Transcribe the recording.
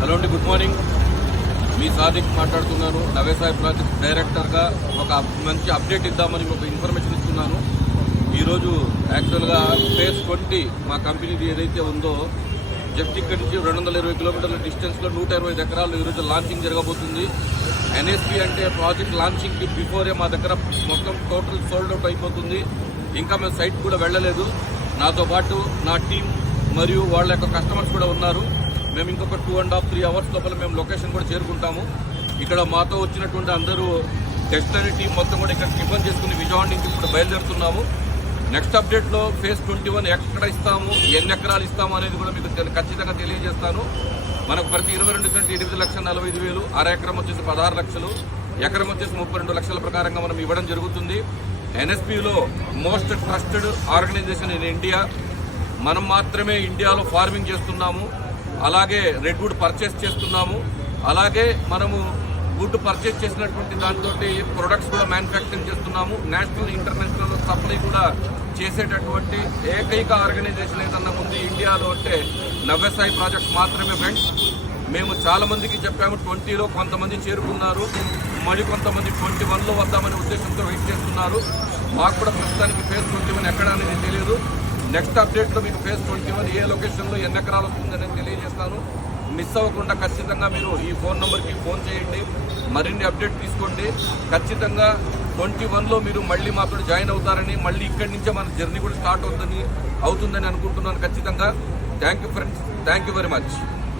Hello అండి, good morning. మీ సాదిక్ మాట్లాడుతున్నాను. నవేసాయి project డైరెక్టర్గా ఒక మంచి అప్డేట్ ఇద్దామని ఒక ఇన్ఫర్మేషన్ ఇస్తున్నాను. ఈరోజు యాక్చువల్గా ఫేజ్ 20 మా కంపెనీది ఏదైతే ఉందో జస్ట్ ఇక్కడి నుంచి 220 కిలోమీటర్ల డిస్టెన్స్లో 120 ఎకరాలు ఈరోజు లాంచింగ్ జరగబోతుంది. ఎన్ఎస్పి అంటే ప్రాజెక్ట్ లాంచింగ్కి బిఫోరే మా దగ్గర మొత్తం టోటల్ సోల్డ్ అవుట్ అయిపోతుంది. ఇంకా మేము సైట్ కూడా వెళ్ళలేదు. నాతో పాటు నా టీం మరియు వాళ్ళ యొక్క కస్టమర్స్ కూడా ఉన్నారు. మేము ఇంకొక 2.5-3 అవర్స్ లోపల మేము లొకేషన్ కూడా చేరుకుంటాము. ఇక్కడ మాతో వచ్చినటువంటి అందరూ డెస్టినీ టీం మొత్తం కూడా ఇక్కడ టిఫిన్ చేసుకుని విజయవాడ నుంచి ఇప్పుడు బయలుదేరుతున్నాము. నెక్స్ట్ అప్డేట్లో ఫేజ్ 21 ఎక్కడ ఇస్తాము, ఎన్ని ఎకరాలు ఇస్తాము అనేది కూడా మీకు ఖచ్చితంగా తెలియజేస్తాను. మనకు ప్రతి 22 సెంట్ 8,45,000, అర ఎకరం వచ్చేసి 16 లక్షలు, ఎకరం వచ్చేసి 32 లక్షల ప్రకారంగా మనం ఇవ్వడం జరుగుతుంది. ఎన్ఎస్పిలో most trusted organisation in India. మనం మాత్రమే ఇండియాలో ఫార్మింగ్ చేస్తున్నాము. అలాగే రెడ్ వుడ్ పర్చేస్ చేస్తున్నాము. అలాగే మనము వుడ్ పర్చేస్ చేసినటువంటి దాంతో ప్రొడక్ట్స్ కూడా మ్యానుఫ్యాక్చరింగ్ చేస్తున్నాము. నేషనల్ ఇంటర్నేషనల్ సప్లై కూడా చేసేటటువంటి ఏకైక ఆర్గనైజేషన్ ఏదన్నా ఉంది ఇండియాలో అంటే నవ్యసాయి ప్రాజెక్ట్స్ మాత్రమే ఫ్రెండ్స్. మేము చాలా మందికి చెప్పాము. 20లో కొంతమంది చేరుకున్నారు, మరి కొంతమంది 21లో వద్దామనే ఉద్దేశంతో వెయిట్ చేస్తున్నారు. మాకు కూడా ప్రస్తుతానికి ఫేజ్ 21 ఎక్కడ అనేది తెలియదు. నెక్స్ట్ అప్డేట్లో మీకు ఫేజ్ 21 ఏ లొకేషన్లో ఎన్ని ఎకరాలు వస్తుందనేది తెలియజేస్తాను. మిస్ అవ్వకుండా ఖచ్చితంగా మీరు ఈ ఫోన్ నెంబర్కి ఫోన్ చేయండి, మరిన్ని అప్డేట్ తీసుకోండి. ఖచ్చితంగా 21లో మీరు మళ్ళీ మాతో జాయిన్ అవుతారని, మళ్ళీ ఇక్కడి నుంచే మన జర్నీ కూడా స్టార్ట్ అవుతుందని అనుకుంటున్నాను. ఖచ్చితంగా thank you friends, thank you very much.